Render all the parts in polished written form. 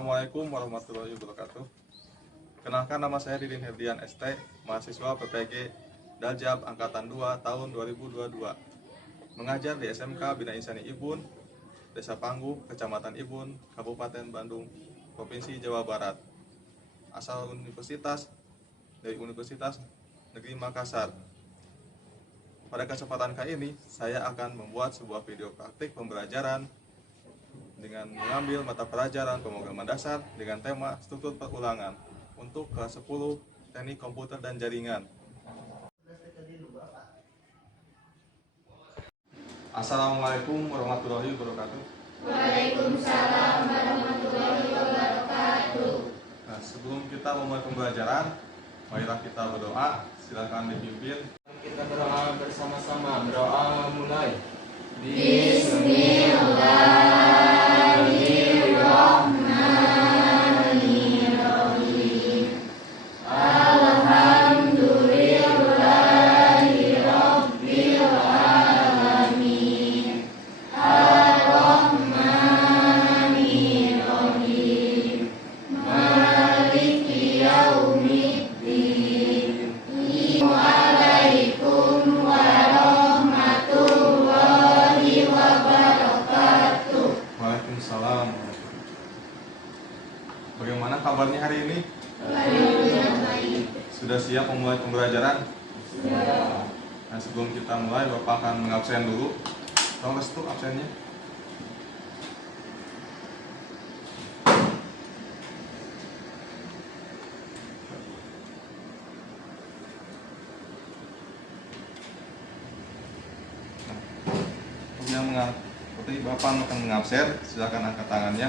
Assalamualaikum warahmatullahi wabarakatuh. Kenalkan, nama saya Didin Herdian ST, mahasiswa PPG Daljab Angkatan 2 tahun 2022. Mengajar di SMK Bina Insani Ibun, Desa Panggu, Kecamatan Ibun, Kabupaten Bandung, Provinsi Jawa Barat. Asal dari Universitas Negeri Makassar. Pada kesempatan kali ini, saya akan membuat sebuah video praktik pembelajaran dengan mengambil mata pelajaran pemrograman dasar dengan tema struktur perulangan untuk kelas 10 Teknik Komputer dan Jaringan. Assalamualaikum warahmatullahi wabarakatuh. Waalaikumsalam warahmatullahi wabarakatuh. Nah, sebelum kita memulai pembelajaran, marilah kita berdoa. Silakan dipimpin. Kita berdoa bersama-sama. Berdoa mulai. Bismillahirrahmanirrahim. Alhamdulillahirabbil alamin. Ar-Rahmanirrahim. Maliki yaumiddin. Waalaikumsalam warahmatullahi wabarakatuh. Waalaikumsalam. Bagaimana kabarnya hari ini? Baik. Sudah siap memulai pembelajaran? Sudah. Nah, sebelum kita mulai, Bapak akan mengabsen dulu. Tolong restu absennya. Seperti Bapak akan mengabsen, silakan angkat tangannya.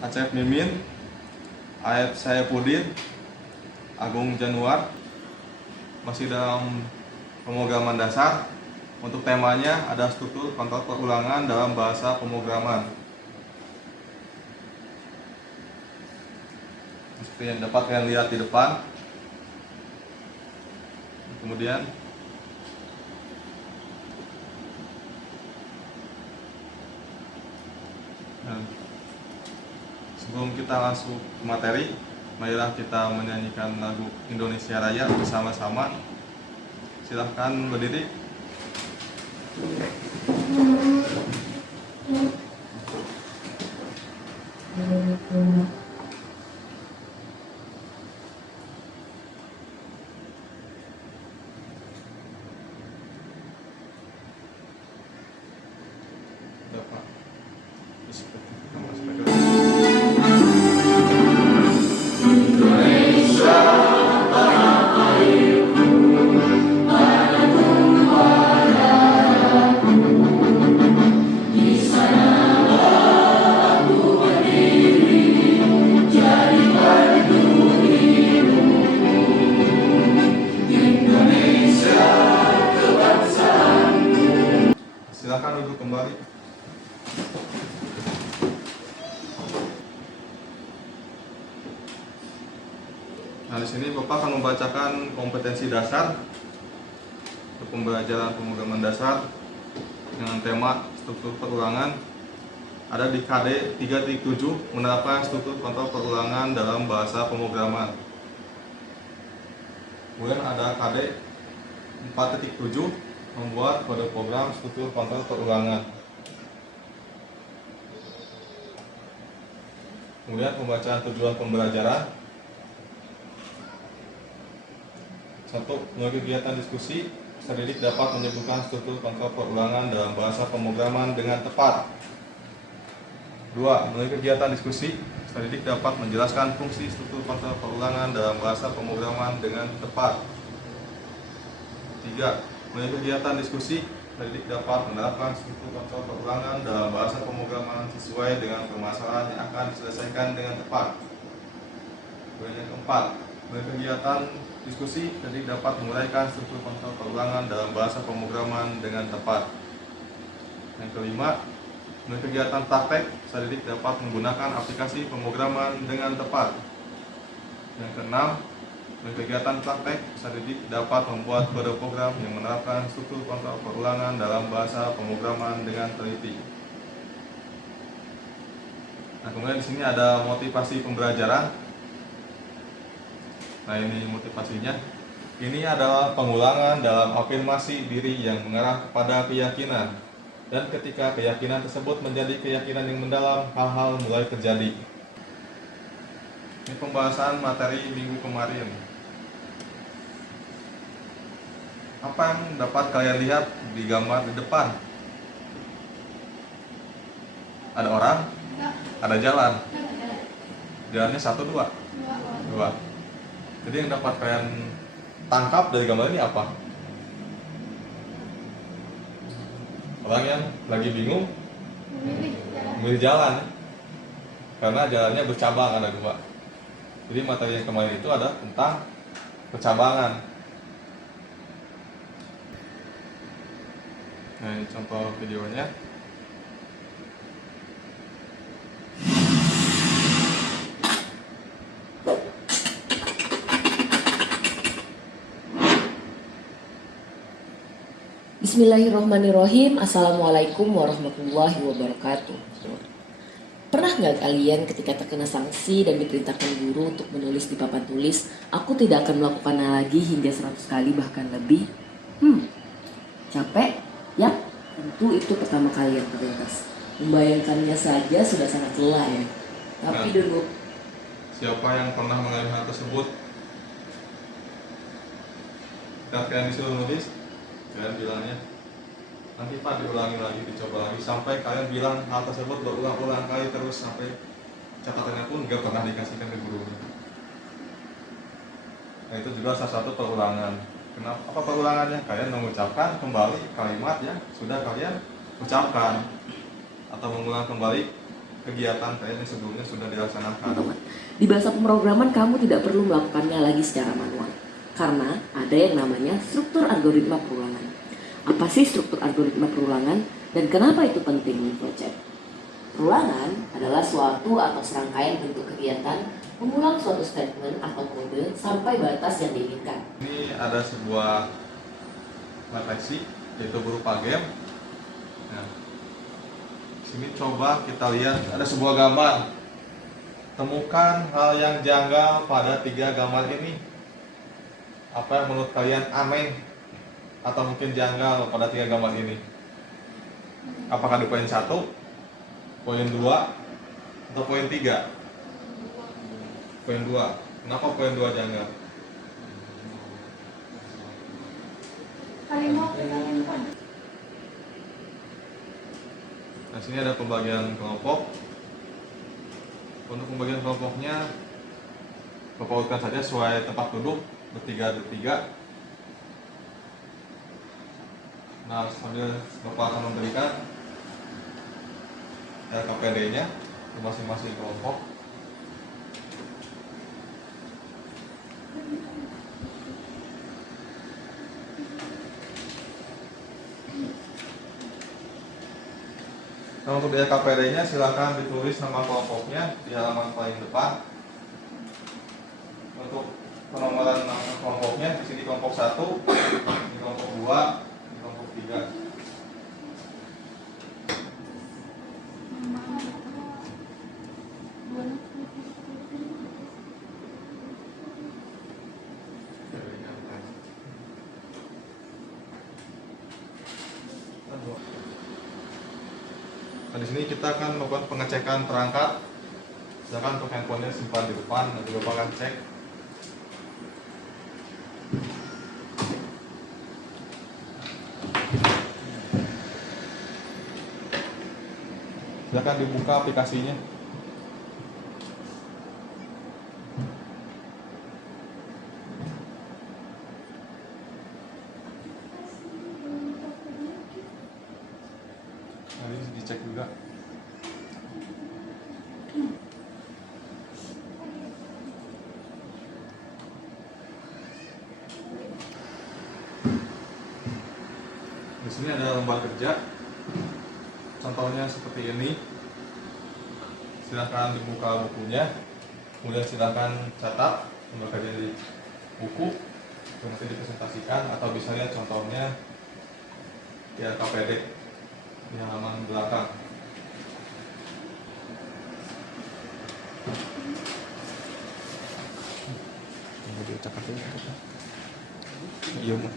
Acep Mimin, Aep Sayapudin, Agung Januar, masih dalam pemrograman dasar. Untuk temanya ada struktur kontrol perulangan dalam bahasa pemrograman. Seperti yang dapat kalian lihat di depan. Kemudian sebelum kita langsung ke materi, marilah kita menyanyikan lagu Indonesia Raya bersama-sama. Silahkan berdiri. Bapak. Silakan duduk kembali. Nah, di sini Bapak akan membacakan kompetensi dasar untuk pembelajaran pemrograman dasar dengan tema struktur perulangan. Ada di KD 3.7 menerapkan struktur kontrol perulangan dalam bahasa pemrograman. Kemudian ada KD 4.7 membuat kode program struktur kontrol perulangan. Kemudian pembacaan tujuan pembelajaran. 1. Melalui kegiatan diskusi, peserta didik dapat menyebutkan struktur kontrol perulangan dalam bahasa pemrograman dengan tepat. 2. Melalui kegiatan diskusi, peserta didik dapat menjelaskan fungsi struktur kontrol perulangan dalam bahasa pemrograman dengan tepat. 3. Melalui kegiatan diskusi, peserta didik dapat menerapkan struktur kontrol perulangan dalam bahasa pemrograman sesuai dengan permasalahan yang akan diselesaikan dengan tepat. Kemudian yang keempat, melalui kegiatan diskusi, peserta didik dapat menguraikan struktur kontrol perulangan dalam bahasa pemrograman dengan tepat. Yang kelima, melalui kegiatan praktek, peserta didik dapat menggunakan aplikasi pemrograman dengan tepat. Yang keenam, melalui kegiatan praktek, peserta didik dapat membuat kode program yang menerapkan struktur kontrol perulangan dalam bahasa pemrograman dengan teliti. Nah, kemudian di sini ada motivasi pembelajaran. Nah, ini motivasinya. Ini adalah pengulangan dalam afirmasi diri yang mengarah kepada keyakinan. Dan ketika keyakinan tersebut menjadi keyakinan yang mendalam, hal-hal mulai terjadi. Ini pembahasan materi minggu kemarin. Apa yang dapat kalian lihat di gambar di depan? Ada orang? Ada jalan? Jalannya 1, 2? 2. Jadi yang dapat kalian tangkap dari gambar ini apa? Orang yang lagi bingung memilih jalan, karena jalannya bercabang, ada 2. Jadi materi yang kemarin itu ada tentang percabangan. Nah, ini contoh videonya. Bismillahirrohmanirrohim. Assalamualaikum warahmatullahi wabarakatuh. Pernah nggak kalian ketika terkena sanksi dan diperintahkan guru untuk menulis di papan tulis, aku tidak akan melakukannya lagi hingga 100 kali bahkan lebih? Capek? Yap, tentu itu pertama kali yang terlintas. Membayangkannya saja sudah sangat lelah ya. Tapi dulu, Siapa yang pernah mengalami hal tersebut? Ketika kalian disuruh nulis, kalian bilangnya, nanti Pak diulangi lagi, dicoba lagi, sampai kalian bilang hal tersebut berulang-ulang kali terus, sampai catatannya pun nggak pernah dikasihkan ke gurunya. Nah, itu juga salah satu perulangan. Kenapa? Apa perulangannya? Kalian mengucapkan kembali kalimat yang sudah kalian ucapkan, atau mengulang kembali kegiatan kalian yang sebelumnya sudah dilaksanakan. di bahasa pemrograman kamu tidak perlu melakukannya lagi secara manual. Karena ada yang namanya struktur algoritma perulangan. Apa sih struktur algoritma perulangan dan kenapa itu penting di flowchart? Perulangan adalah suatu atau serangkaian bentuk kegiatan mengulang suatu statement atau kode sampai batas yang diinginkan. Ini ada sebuah refleksi, yaitu berupa game. Nah, sini coba kita lihat, ada sebuah gambar. Temukan hal yang janggal pada 3 gambar ini. Apa yang menurut kalian aneh atau mungkin janggal pada 3 gambar ini? Apakah di poin 1, poin 2, atau poin 3? Poin 2. Kenapa poin 2 janggal? Nah, sini ada pembagian kelompok. Untuk pembagian kelompoknya, Bapak urutkan saja sesuai tempat duduk, bertiga. Nah, sambil Bapak akan memberikan KPD-nya ke masing-masing kelompok. Nah, untuk di KPD-nya silakan ditulis nama kelompoknya di halaman paling depan. Untuk penomoran nama kelompoknya, di sini kelompok 1, di kelompok 2, di kelompok 3. Nah, di sini kita akan melakukan pengecekan perangkat. Silakan untuk handphonenya simpan di depan, nanti Bapak akan cek. Silakan dibuka aplikasinya. Nah, ini dicek juga. Di sini ada lembar kerja. Contohnya seperti ini. Silakan dibuka bukunya. Kemudian silakan catat lembar kerja di buku. Nanti dipresentasikan, atau bisa lihat contohnya di KPD di halaman belakang. Mau diucapkan dulu. Iya mah.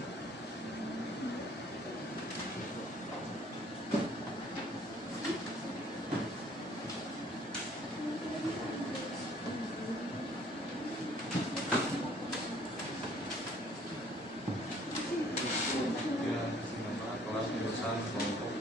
Kelas jurusan kelompok.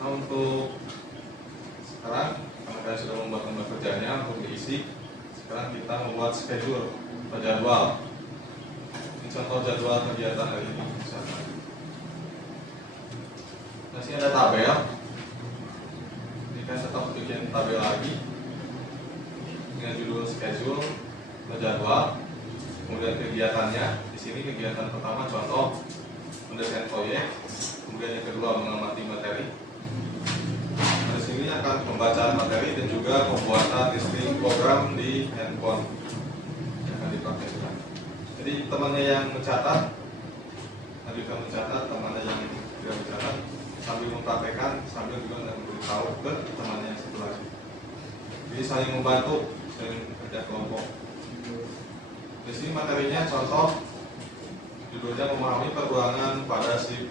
Nah, untuk sekarang karena saya sudah membuat lembar kerjanya untuk diisi, sekarang kita membuat schedule atau jadwal. Ini contoh jadwal kegiatan hari ini misalnya. Nah, sini ada tabel. Jika saya bikin tabel lagi dengan judul schedule atau jadwal, kemudian kegiatannya. Di sini kegiatan pertama contoh mendesain proyek, kemudian yang kedua mengamati materi. Di sini akan pembacaan materi dan juga pembuatan listing program di handphone yang akan dipraktekkan. Jadi temannya yang mencatat, lanjutkan mencatat, temannya yang tidak mencatat sambil mempraktekkan, sambil juga memberitahu ke temannya yang satu lagi. Jadi saling membantu, saling kerja kelompok. Di sini materinya contoh judulnya memahami perulangan pada C++.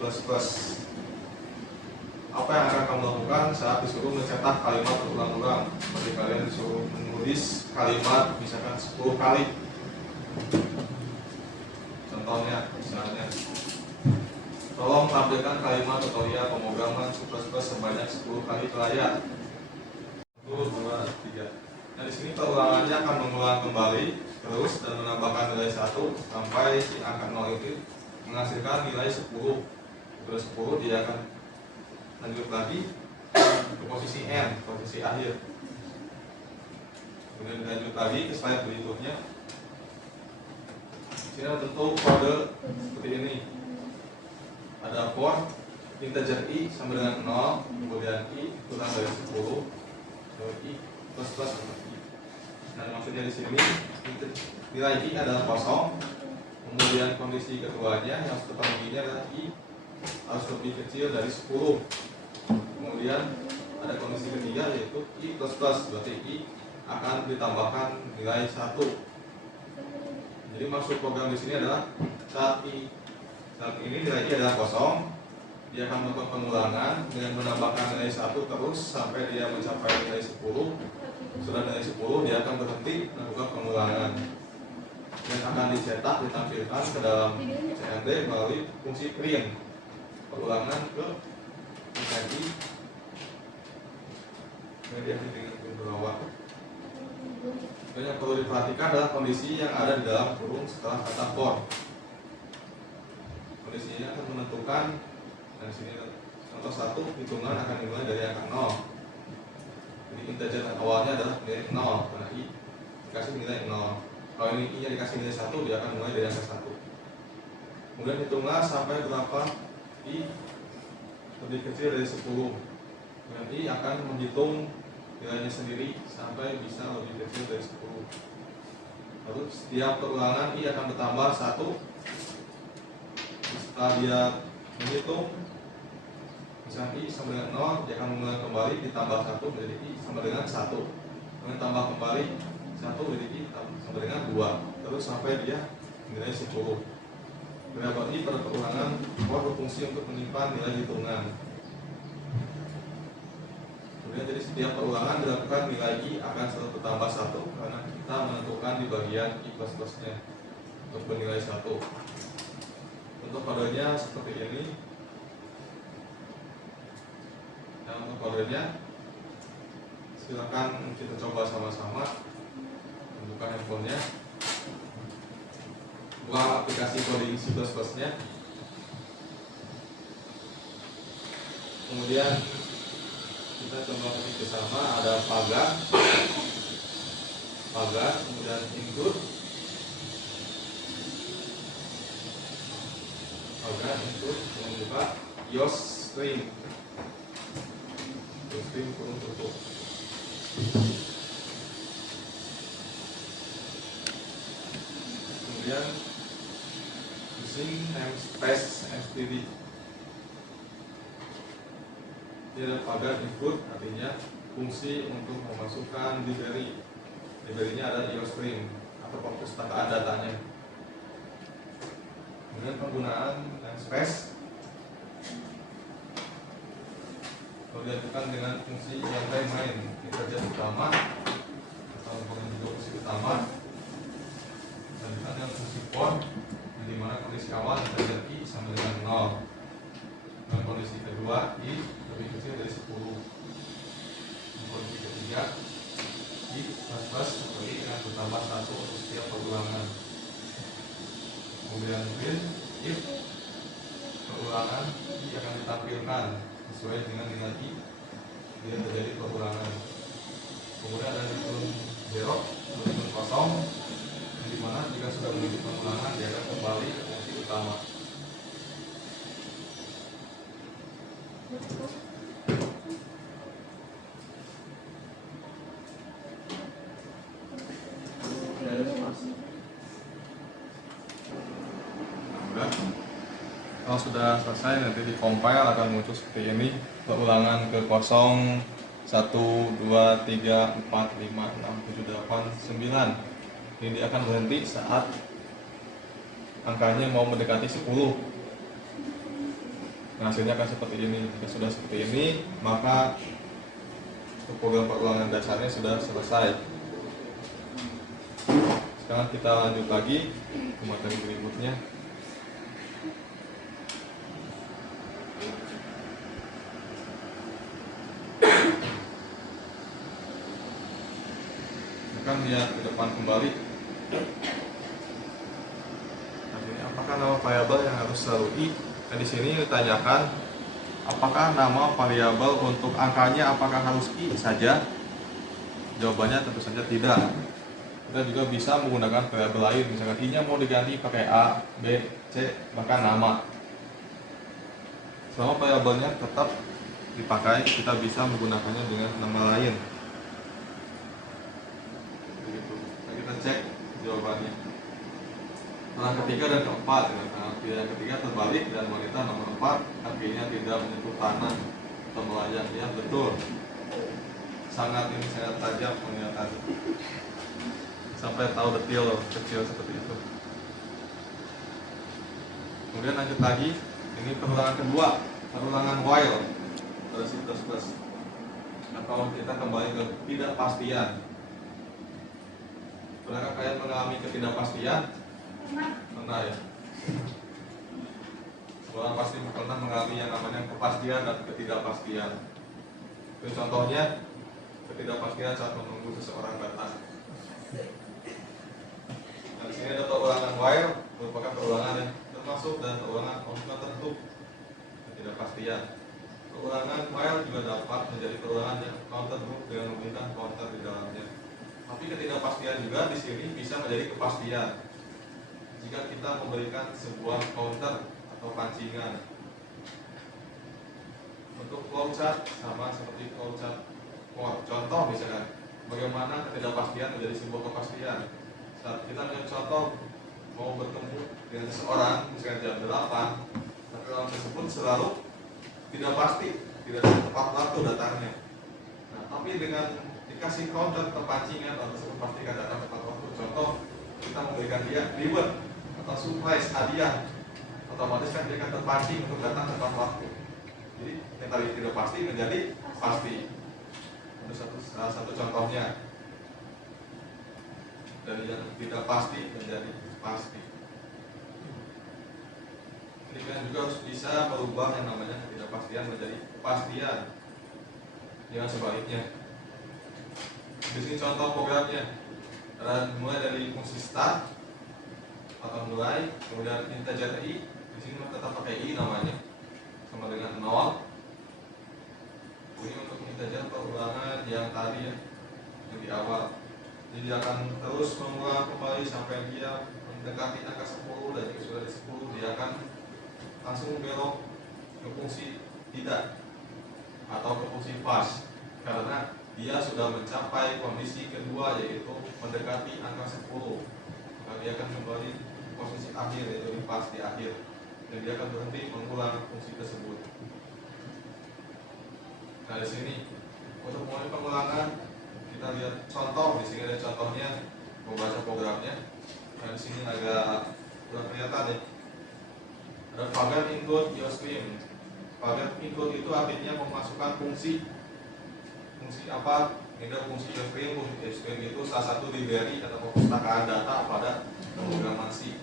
Apa yang akan kamu lakukan saat disuruh mencetak kalimat berulang-ulang? Seperti kalian disuruh menulis kalimat misalkan 10 kali. Contohnya, misalnya, tolong tampilkan kalimat tutorial pemrograman C++ sebanyak 10 kali ke layar. 1, 2, 3. Nah, di sini perulangannya akan mengulang kembali terus dan menambahkan nilai 1 sampai si angka 0 itu menghasilkan nilai 10. Terus 10 dia akan lanjut lagi ke posisi N, posisi akhir. Kemudian lanjut lagi ke slide berikutnya. Sini ada bentuk kode seperti ini. Ada for integer i sama dengan 0, kemudian i kurang dari 10, i plus plus atau i. Nah, maksudnya di sini nilai i adalah kosong. Kemudian kondisi keduanya yang terpenuhinya adalah i harus lebih kecil dari 10. Kemudian ada kondisi ketiga yaitu i plus plus, berarti i akan ditambahkan nilai 1. Jadi maksud program di sini adalah saat ini nilai i adalah kosong, dia akan melakukan pengulangan dengan menambahkan nilai 1 terus sampai dia mencapai nilai 10. Setelah nilai 10 dia akan berhenti melakukan pengulangan dan akan dicetak ditampilkan ke dalam CMD melalui fungsi print. Pengulangan ke menjadi dengan beberapa. Dan yang perlu diperhatikan adalah kondisi yang ada di dalam kurung setelah kata for. Kondisinya akan menentukan, dan di sini contoh 1, hitungan akan dimulai dari angka 0. Jadi integer awalnya adalah nilai 0, karena i dikasih nilai 0. Kalau ini i nya dikasih nilai 1, dia akan mulai dari angka 1. Kemudian hitunglah sampai berapa i lebih kecil dari 10. Dan i akan menghitung nilainya sendiri sampai bisa lebih kecil dari 10. Lalu setiap perulangan i akan bertambah 1. Setelah dia menghitung, misalnya i sama dengan 0, dia akan mengulang kembali ditambah 1 menjadi i sama dengan 1. Kemudian tambah kembali 1 menjadi i sama dengan 2. Terus sampai dia nilai 10. Berapa i pada perulangan for berfungsi untuk menyimpan nilai hitungan. Kemudian jadi setiap perulangan dilakukan nilai i akan selalu bertambah 1 karena kita menentukan di bagian i plus plusnya untuk bernilai 1. Untuk kodenya seperti ini. Nah, untuk kodenya silakan kita coba sama-sama. Buka handphonenya, buka aplikasi coding C++ nya, kemudian Kita coba ketik bersama, ada pagar, kemudian include, kemudian juga Yoastream kurung tutup. Kemudian using namespace std. Ini ada pagar include, artinya fungsi untuk memasukkan library-nya ada di Yoastream atau perpustakaan datanya. Kemudian penggunaan namespace kalau dilakukan dengan fungsi yang main interjet utama atau juga fungsi utama, dan dengan fungsi for, di mana kondisi awal interjet i sama dengan 0 dan kondisi kedua i lebih kecil dari 10. Kondisi ketiga i plus atau i dengan bertambah 1 untuk setiap perulangan. Kemudian print if perulangan i akan ditampilkan sesuai dengan nilai i bila terjadi perulangan. Kemudian ada return 0, return kosong, di mana jika sudah menjadi perulangan dia akan kembali ke fungsi utama. Kalau sudah selesai nanti di compile akan muncul seperti ini, perulangan ke 0, 1, 2, 3, 4, 5, 6, 7, 8, 9. Ini dia akan berhenti saat angkanya mau mendekati 10. Nah, hasilnya akan seperti ini. Jika sudah seperti ini, maka program perulangan dasarnya sudah selesai. Sekarang kita lanjut lagi ke materi berikutnya. Akan lihat ke depan kembali. Nah, apakah nama variabel yang harus selalu i? Nah, di sini ditanyakan apakah nama variabel untuk angkanya apakah harus i saja? Jawabannya tentu saja tidak. Kita juga bisa menggunakan variabel lain, misalkan i-nya mau diganti pakai a, b, c, bahkan nama. Selama variabelnya tetap dipakai, kita bisa menggunakannya dengan nama lain. Kita cek jawabannya. Nah, ketiga dan keempat, pilihan ketiga terbalik dan wanita nomor 4 artinya tidak menyentuh tanah atau melayang. Ya betul, sangat tajam penglihatan, sampai tahu detail kecil seperti itu. Kemudian lanjut lagi, ini perulangan kedua, perulangan while pada C++. Atau kita kembali ke ketidakpastian. Pernahkah kalian mengalami ketidakpastian? Pernah ya? Semua pasti pernah mengalami yang namanya kepastian dan ketidakpastian. Itu contohnya ketidakpastian saat menunggu seseorang datang. Nah, di sini ada perulangan while, merupakan perulangan yang termasuk dan perulangan kondisional tertentu ketidakpastian. Perulangan while juga dapat menjadi perulangan yang counter group dengan memberikan counter di dalamnya. Tapi ketidakpastian juga di sini bisa menjadi kepastian jika kita memberikan sebuah counter atau pancingan. Untuk flowchart sama seperti flowchart for. Contoh misalkan, bagaimana ketidakpastian menjadi sebuah kepastian. Saat kita ambil contoh mau bertemu dengan seseorang misalkan jam 8, tapi orang tersebut selalu tidak pasti, tidak tepat waktu datangnya. Nah, tapi dengan dikasih counter atau pancingan atau tersebut pastikan datang tepat waktu. Contoh, kita memberikan dia reward atau surprise hadiah, otomatis kan dia akan terpancing untuk datang tepat waktu. Jadi yang tadi tidak pasti menjadi pasti. Itu salah satu contohnya. Dari yang tidak pasti menjadi pasti. Ini kan juga harus bisa merubah yang namanya ketidakpastian menjadi kepastian. Jangan sebaliknya. Di sini contoh programnya, mulai dari fungsi start atau mulai, kemudian integer i, di sini tetap pakai i namanya, sama dengan 0. Ini untuk integer mendekati angka 10 dan jika sudah di 10 dia akan langsung belok ke fungsi tidak atau ke fungsi pas, karena dia sudah mencapai kondisi kedua yaitu mendekati angka 10. Maka dia akan kembali ke posisi akhir yaitu di pas di akhir, dan dia akan berhenti mengulang fungsi tersebut. Nah, di sini untuk mulai pengulangan kita lihat contoh. Di sini ada contohnya, membaca programnya. Nah, di sini agak kurang kelihatan ya. Ada forget include your stream. Forget include itu artinya memasukkan fungsi. Fungsi apa? Ini fungsi your stream. Fungsi your stream itu salah satu library atau perpustakaan data pada pemrograman C.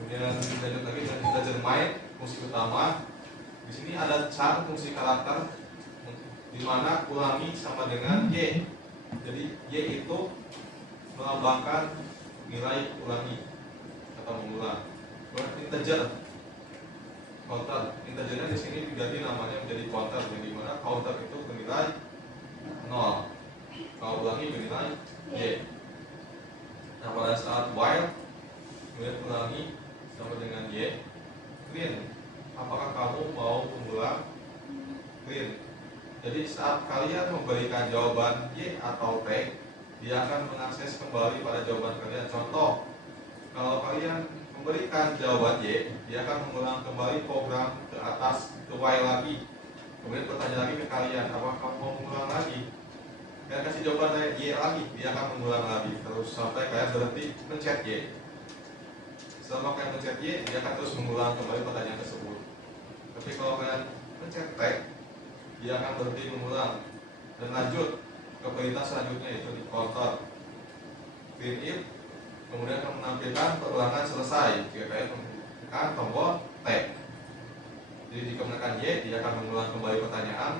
Kemudian lanjut lagi dan integer main, fungsi utama. Di sini ada char fungsi karakter, di mana ulangi sama dengan y. Jadi y itu melambangkan nilai ulangi atau mengulang. Integer, counter. Integernya di sini diganti namanya menjadi counter, jadi mana counter itu bernilai 0. Kalau ulangi bernilai y. Nah, pada saat while kemudian ulangi sama dengan y, clean. Apakah kamu mau mengulang? Clean. Jadi saat kalian memberikan jawaban y atau t, dia akan mengakses kembali pada jawaban kalian. Contoh, kalau kalian memberikan jawaban y, dia akan mengulang kembali program ke atas, ke while lagi. Kemudian bertanya lagi ke kalian, apakah kamu mau mengulang lagi? Kalian kasih jawaban y lagi, dia akan mengulang lagi terus sampai kalian berhenti mencet y. Selama kalian mencet y, dia akan terus mengulang kembali pertanyaan tersebut. Tapi kalau kalian mencet t, dia akan berhenti mengulang dan lanjut ke perintah selanjutnya, yaitu di counter. Clean if kemudian akan menampilkan perulangan selesai jika kalian menekan tombol T. Jadi jika menekan Y, dia akan mengulang kembali pertanyaan.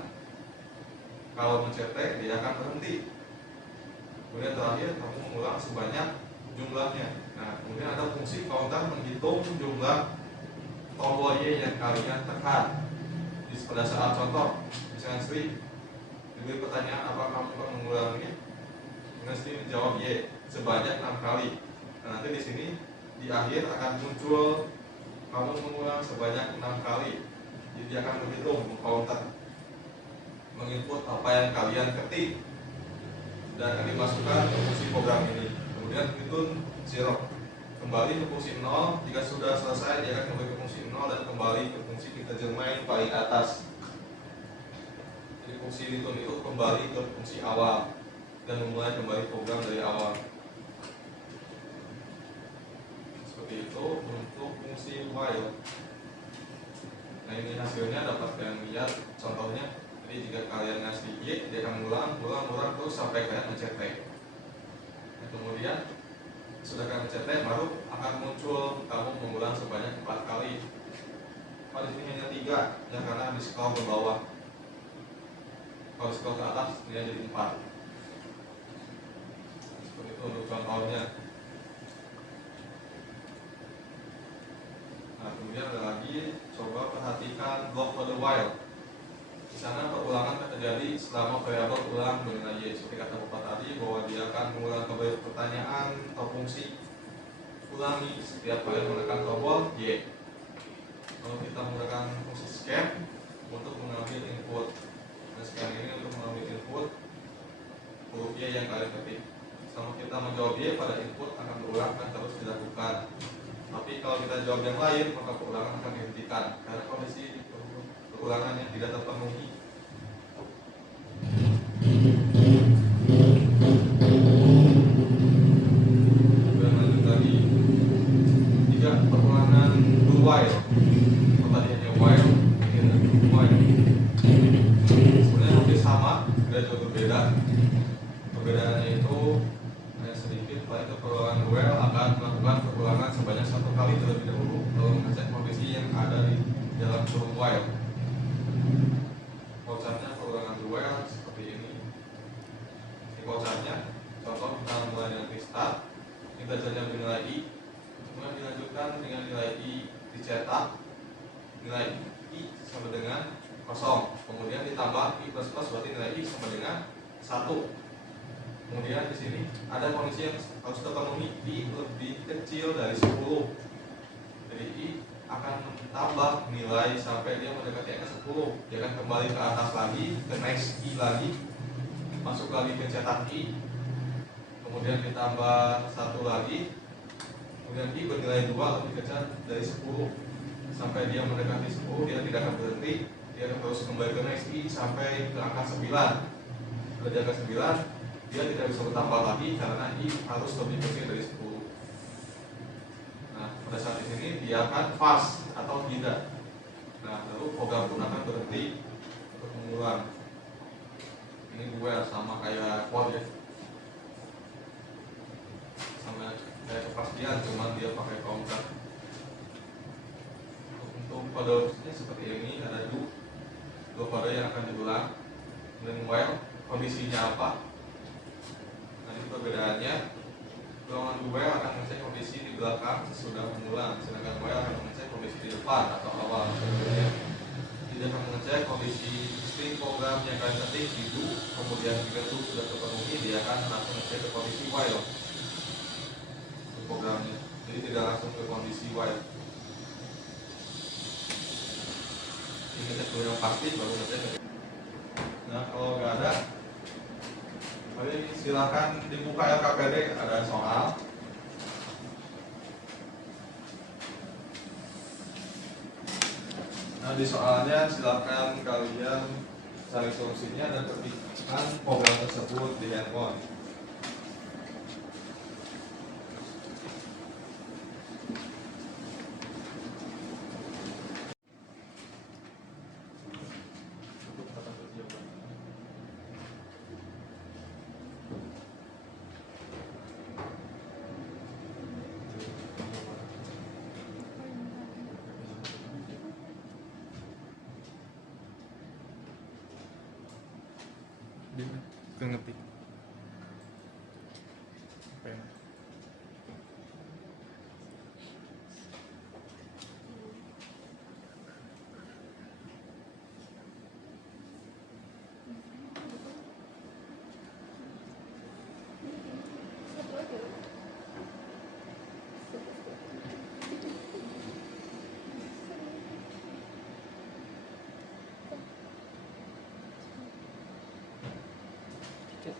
Kalau mencet T, dia akan berhenti. Kemudian terakhir kamu mengulang sebanyak jumlahnya. Nah, kemudian ada fungsi counter menghitung jumlah tombol Y yang kalian tekan. Pada saat contoh, misalnya Sri diberi pertanyaan apakah kamu akan mengulangi, kemudian Sri menjawab Y sebanyak 6 kali. Nah, nanti di sini di akhir akan muncul kamu mengulang sebanyak 6 kali. Jadi dia akan menghitung, mengcounter, menginput apa yang kalian ketik dan akan dimasukkan ke fungsi program ini. Kemudian itu 0 kembali ke fungsi 0. Jika sudah selesai, dia akan kembali ke fungsi 0 dan kembali ke fungsi integer main paling atas. Jadi fungsi return itu kembali ke fungsi awal dan memulai kembali program dari awal. Seperti itu untuk fungsi while. Nah, ini hasilnya dapat kalian lihat contohnya. Jadi jika kalian ngasih y, dia akan ulang terus sampai kalian mencet t. Nah, kemudian sudah kalian mencet T, baru akan muncul kamu mengulang sebanyak 4 kali. Kalau di sini hanya 3, ya karena di scroll ke bawah. Kalau di scroll ke atas, dia jadi 4. Seperti itu untuk contohnya. Nah, kemudian ada lagi, coba perhatikan block for the while. Di sana perulangan terjadi selama variabel ulang dengan y. Seperti kata Bapak tadi bahwa dia akan mengulang kembali pertanyaan atau fungsi ulangi setiap kali menekan tombol y. Lalu kita menggunakan fungsi scan untuk mengambil input. Nah, scan ini untuk mengambil input huruf y yang kalian ketik. Selama kita menjawab y pada input akan berulang dan terus dilakukan. Tapi kalau kita jawab yang lain, maka perulangan akan dihentikan karena kondisi perulangan yang tidak terpenuhi. Kemudian lanjut lagi, jika perulangan do while, tadi hanya while, ini ada do while. Sebenarnya hampir sama, tidak jauh berbeda. Perbedaannya itu hanya sedikit. Pada itu perulangan while akan melakukan perulangan sebanyak 1 kali terlebih dahulu lalu mengecek kondisi yang ada di dalam kurung while. Vouchernya perulangan do while seperti ini. Ini vouchernya, contoh kita mulai dengan restart, kita saja bernilai i, kemudian dilanjutkan dengan nilai i dicetak, nilai i sama dengan 0, kemudian ditambah i plus plus berarti nilai i sama dengan 1. Kemudian di sini ada kondisi yang harus terpenuhi, I lebih kecil dari 10. Jadi I akan tambah nilai sampai dia mendekati angka 10. Dia akan kembali ke atas lagi, ke next I lagi, masuk lagi ke cetak I, kemudian ditambah satu lagi, kemudian I bernilai 2 lebih kecil dari 10. Sampai dia mendekati 10, dia tidak akan berhenti, dia akan terus kembali ke next I sampai ke angka 9. Kalau di angka 9, dia tidak bisa bertambah lagi karena I harus lebih kecil dari 10. Nah, pada saat di sini dia akan fast atau tidak. Nah, lalu program pun akan berhenti untuk mengulang. Ini duel sama kayak quad ya, sama kayak kepastian, cuman dia pakai counter. Untuk kode seperti ini ada dua kode yang akan diulang. Kemudian while kondisinya apa? Nanti perbedaannya, golongan while akan mengecek kondisi di belakang sesudah mengulang, sedangkan while akan mengecek kondisi di depan atau awal sebelumnya. Tidak akan mengecek kondisi string program yang kalian ketik di do, kemudian jika do sudah terpenuhi, dia akan langsung mengecek ke kondisi while untuk programnya. Jadi tidak langsung ke kondisi while. Ini ngecek dulu yang pasti baru ngecek. Nah, kalau nggak ada, mari silahkan dibuka LKPD, ada soal. Nah, di soalnya silahkan kalian cari solusinya dan ketikkan program tersebut di handphone. Dia ngetik. Cek.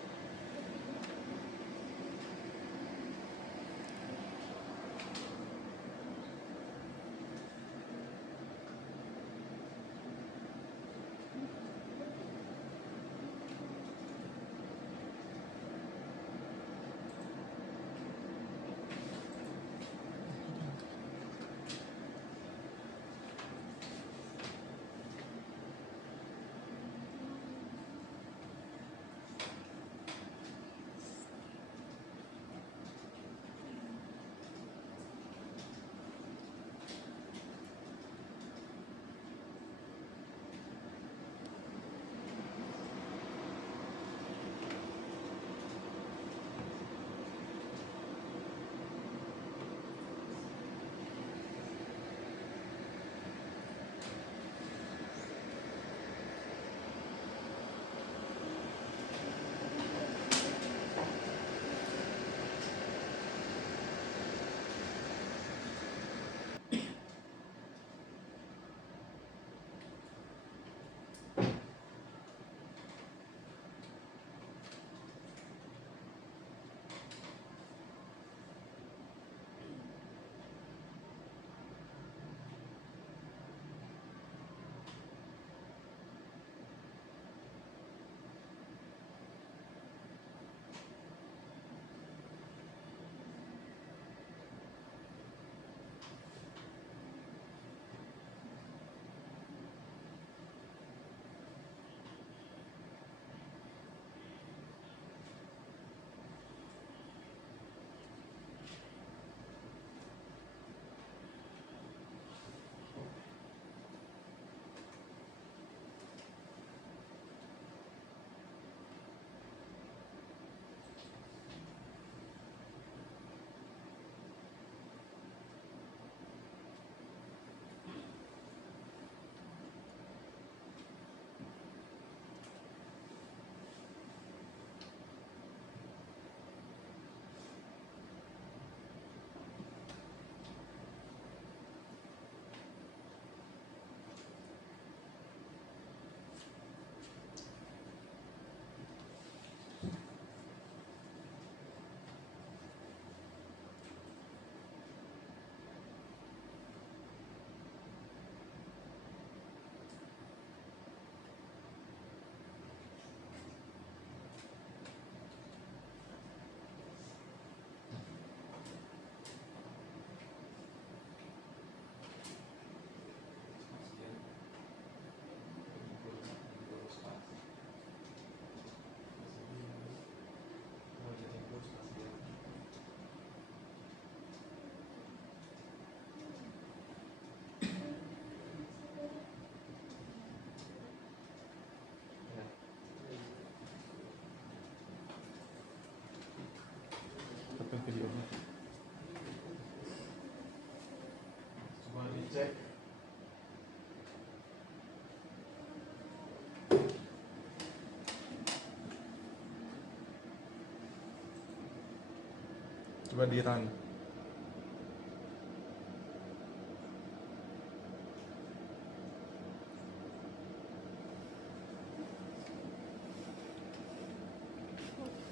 Coba di run.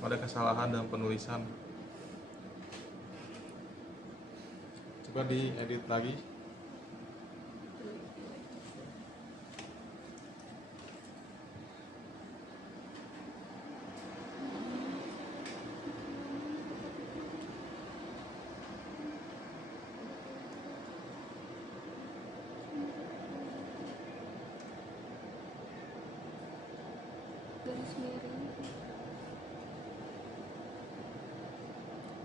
Ada kesalahan dalam penulisan. Coba diedit lagi. Garis miring.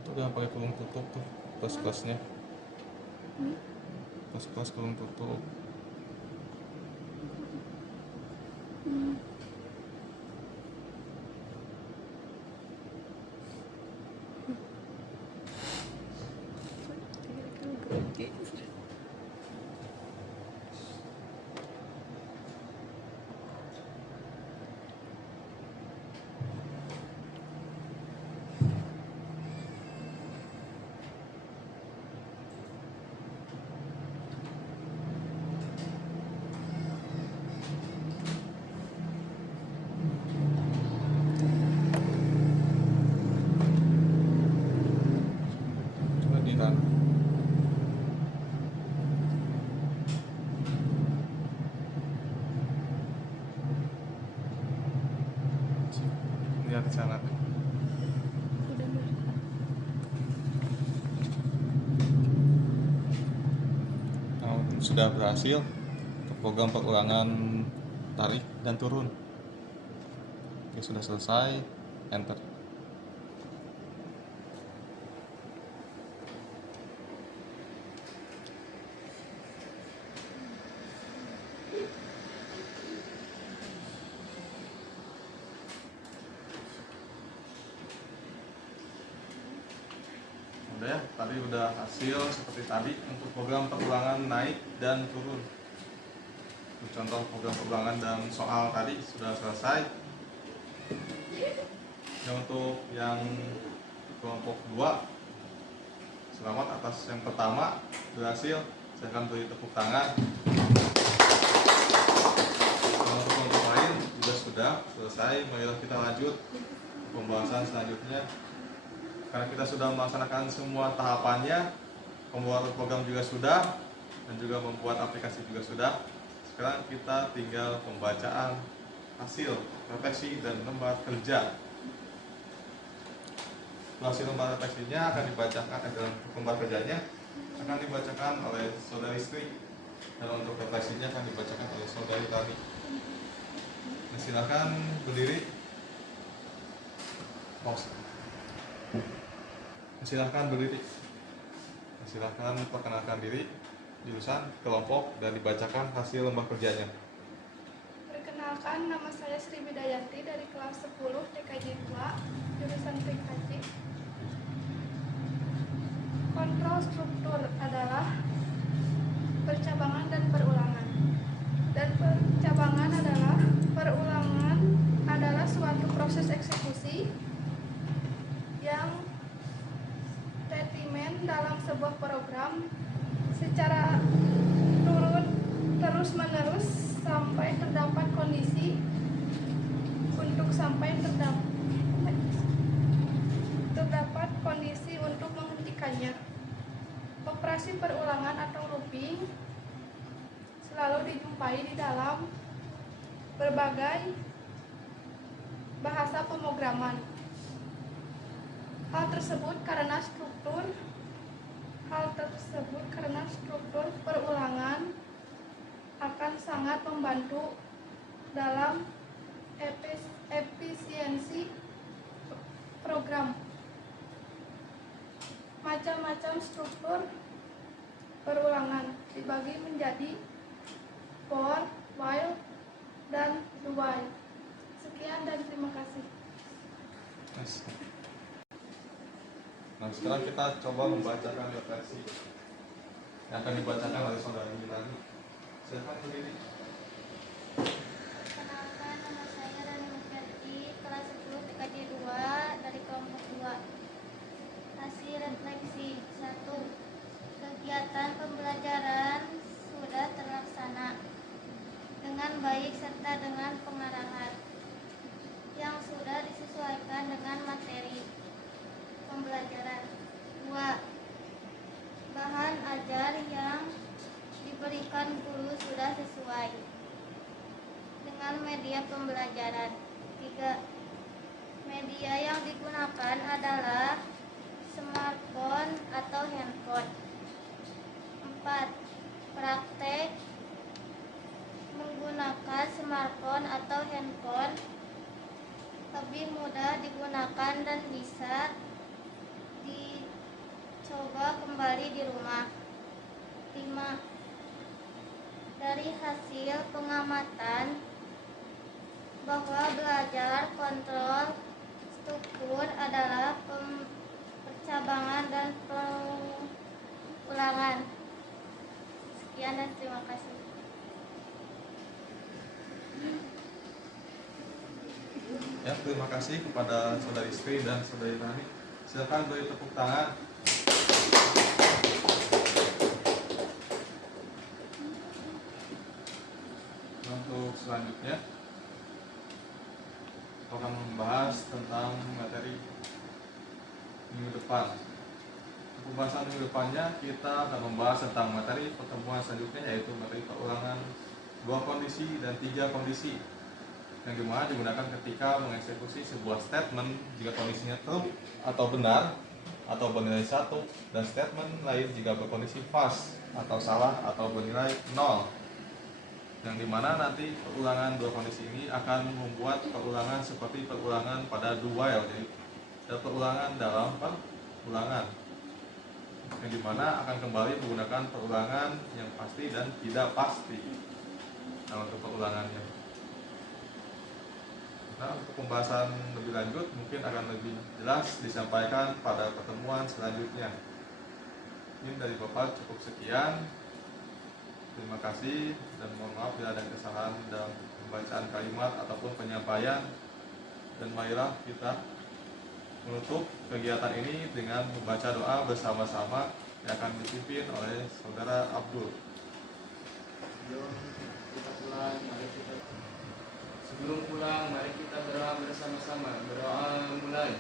Itu jangan pakai kurung tutup tuh plus kelasnya. Plus kelas kurung tutup. Coba di run. Lihat di sana. Nah, sudah berhasil program pengulangan tarik dan turun. Oke, sudah selesai. Enter. Udah ya, tadi udah hasil seperti tadi untuk program pengulangan naik dan turun. Untuk contoh program pengulangan dan soal tadi sudah selesai. Dan untuk yang kelompok 2, selamat atas yang pertama berhasil. Saya akan beri tepuk tangan. Kalau untuk kelompok lain juga sudah selesai. Marilah kita lanjut pembahasan selanjutnya. Karena kita sudah melaksanakan semua tahapannya, pembuatan program juga sudah, dan juga membuat aplikasi juga sudah. Sekarang kita tinggal pembacaan hasil refleksi dan lembar kerja. Hasil lembar refleksinya akan dibacakan, dalam lembar kerjanya akan dibacakan oleh saudari Sri, dan untuk refleksinya akan dibacakan oleh saudari Tani. Nah, silakan berdiri. Silahkan berdiri. Silahkan perkenalkan diri, jurusan, kelompok, dan dibacakan hasil lembar kerjanya. Perkenalkan, nama saya Sri Widayanti dari kelas 10 TKJ 2, jurusan TKJ. Kontrol struktur adalah percabangan dan perulangan. Dan percabangan adalah perulangan adalah suatu proses eksekusi yang dalam sebuah program secara terus-menerus sampai terdapat kondisi untuk terdapat kondisi untuk menghentikannya. Operasi perulangan atau looping selalu dijumpai di dalam berbagai bahasa pemrograman. Hal tersebut karena struktur perulangan akan sangat membantu dalam efisiensi program. Macam-macam struktur perulangan dibagi menjadi for, while, dan do while. Sekian dan terima kasih. Nah, sekarang kita coba membacakan refleksi yang akan dibacakan oleh saudara Milani. Silakan berdiri. Perkenalkan, nama saya Rani Mukyati, kelas 10 TKJ 2 dari kelompok 2. Hasil refleksi. 1. Kegiatan pembelajaran sudah terlaksana dengan baik serta dengan pengarahan yang sudah disesuaikan dengan materi pembelajaran. 2. Bahan ajar yang diberikan guru sudah sesuai dengan media pembelajaran. 3. Media yang digunakan adalah smartphone atau handphone. 4. Praktek menggunakan smartphone atau handphone lebih mudah digunakan dan bisa dicoba kembali di rumah. 5. Dari hasil pengamatan bahwa belajar kontrol struktur adalah percabangan dan pengulangan. Sekian dan terima kasih. Ya, terima kasih kepada saudari Sri dan saudari Rani. Silakan beri tepuk tangan. Untuk selanjutnya kita akan membahas tentang materi minggu depan. Untuk pembahasan minggu depannya kita akan membahas tentang materi pertemuan selanjutnya, yaitu materi perulangan 2 kondisi dan 3 kondisi yang dimana digunakan ketika mengeksekusi sebuah statement jika kondisinya true atau benar atau bernilai 1, dan statement lain jika berkondisi false atau salah atau bernilai 0, yang dimana nanti perulangan 2 kondisi ini akan membuat perulangan seperti perulangan pada do while, jadi ada perulangan dalam perulangan, yang dimana akan kembali menggunakan perulangan yang pasti dan tidak pasti. Nah, untuk perulangannya, nah, untuk pembahasan lebih lanjut mungkin akan lebih jelas disampaikan pada pertemuan selanjutnya. Ini dari Bapak cukup sekian. Terima kasih dan mohon maaf bila ada kesalahan dalam pembacaan kalimat ataupun penyampaian. Dan marilah kita menutup kegiatan ini dengan membaca doa bersama-sama yang akan dipimpin oleh Saudara Abdul. Sebelum pulang, mari kita berdoa bersama-sama. Berdoa mulai.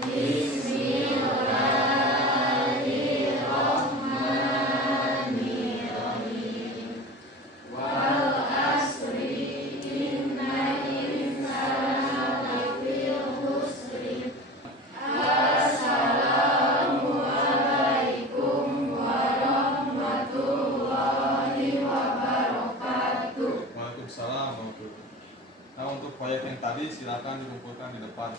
Waalaikumsalam warahmatullahi wabarakatuh. Nah, untuk proyek yang tadi silakan dikumpulkan di depan.